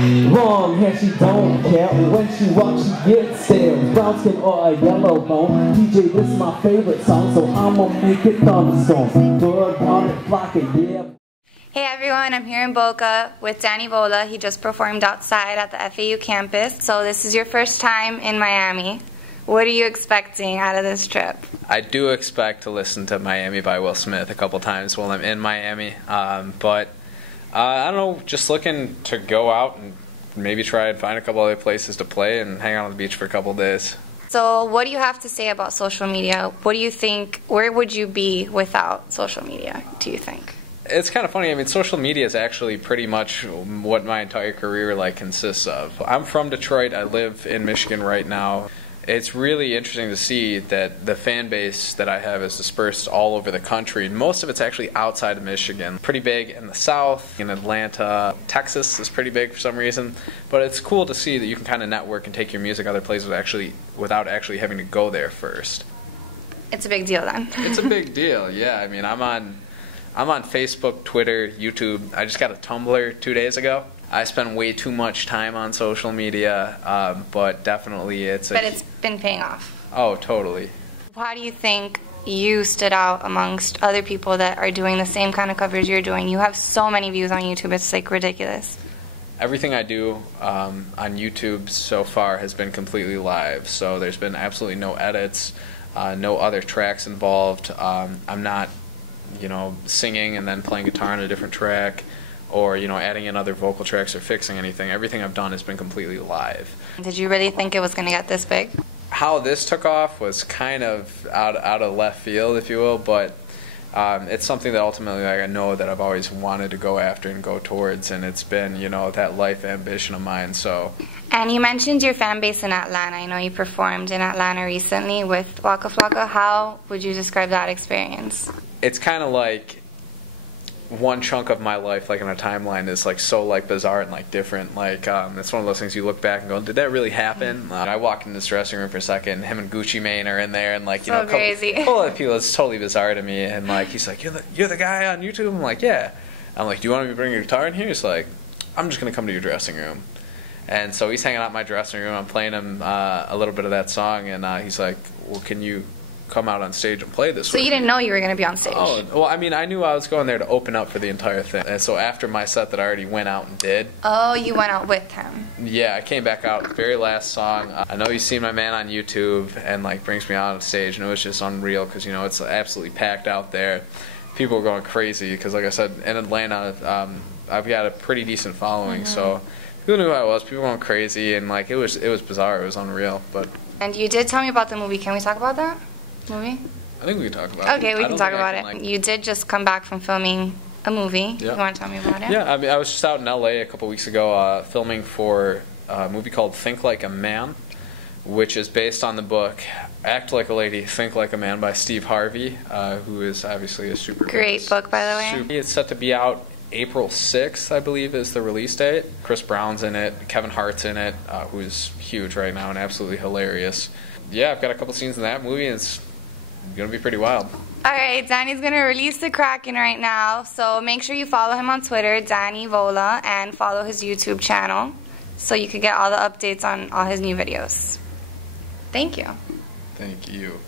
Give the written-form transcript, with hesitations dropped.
Long hair, she don't care. When she walks, she gets stares. Brown skin or a yellow bone. DJ, this is my favorite song, so I'ma make it thunderstorm. Bird on it, flocking, yeah. Hey everyone, I'm here in Boca with Danny Vola. He just performed outside at the FAU campus. So this is your first time in Miami. What are you expecting out of this trip? I do expect to listen to Miami by Will Smith a couple times while I'm in Miami. But I don't know, just looking to go out and maybe try and find a couple other places to play and hang out on the beach for a couple days. So what do you have to say about social media? What do you think, where would you be without social media, do you think? It's kind of funny. I mean, social media is actually pretty much what my entire career consists of. I'm from Detroit. I live in Michigan right now. It's really interesting to see that the fan base that I have is dispersed all over the country. Most of it's actually outside of Michigan. Pretty big in the South, in Atlanta. Texas is pretty big for some reason. But it's cool to see that you can kind of network and take your music other places without actually having to go there first. It's a big deal then. It's a big deal, yeah. I mean, I'm on Facebook, Twitter, YouTube. I just got a Tumblr 2 days ago. I spend way too much time on social media, but definitely But it's been paying off. Oh, totally. How do you think you stood out amongst other people that are doing the same kind of coverage you're doing? You have so many views on YouTube, it's like ridiculous. Everything I do on YouTube so far has been completely live, so there's been absolutely no edits, no other tracks involved. I'm not singing and then playing guitar on a different track, or adding in other vocal tracks or fixing anything. Everything I've done has been completely live. Did you really think it was going to get this big? How this took off was kind of out of left field, if you will, but it's something that ultimately I know that I've always wanted to go after and go towards, and it's been that life ambition of mine. So. And you mentioned your fan base in Atlanta. I know you performed in Atlanta recently with Waka Flocka. How would you describe that experience? It's kind of like one chunk of my life, in a timeline, is so bizarre and different. It's one of those things you look back and go, did that really happen? I walked in this dressing room for a second. Him and Gucci Mane are in there, and crazy. A couple other people. It's totally bizarre to me. And he's like, you're the guy on YouTube. I'm like, yeah. I'm like, do you want me to bring your guitar in here? He's like, I'm just gonna come to your dressing room. And so he's hanging out in my dressing room. I'm playing him a little bit of that song, and he's like, well, can you come out on stage and play this. So you didn't know you were going to be on stage? Oh, well, I mean, I knew I was going there to open up for the entire thing. And so after my set that I already went out and did. Oh, you went out with him? Yeah, I came back out, very last song. I know you've seen my man on YouTube, and brings me out on stage, and it was just unreal because, it's absolutely packed out there. People were going crazy because, like I said, in Atlanta, I've got a pretty decent following, so people knew who I was. People were going crazy, and it was bizarre. It was unreal. But. And you did tell me about the movie. Can we talk about that? Movie? I think we can talk about it. Okay, we can talk about it. You did just come back from filming a movie. Yeah. You want to tell me about it? Yeah, I mean, I was just out in LA a couple weeks ago filming for a movie called Think Like a Man, which is based on the book Act Like a Lady, Think Like a Man by Steve Harvey, who is obviously a super great book, by the way. It's set to be out April 6th, I believe, is the release date. Chris Brown's in it, Kevin Hart's in it, who's huge right now and absolutely hilarious. Yeah, I've got a couple scenes in that movie, and it's going to be pretty wild. Alright, Danny's going to release the Kraken right now, so make sure you follow him on Twitter, Danny Vola, and follow his YouTube channel so you can get all the updates on all his new videos. Thank you. Thank you.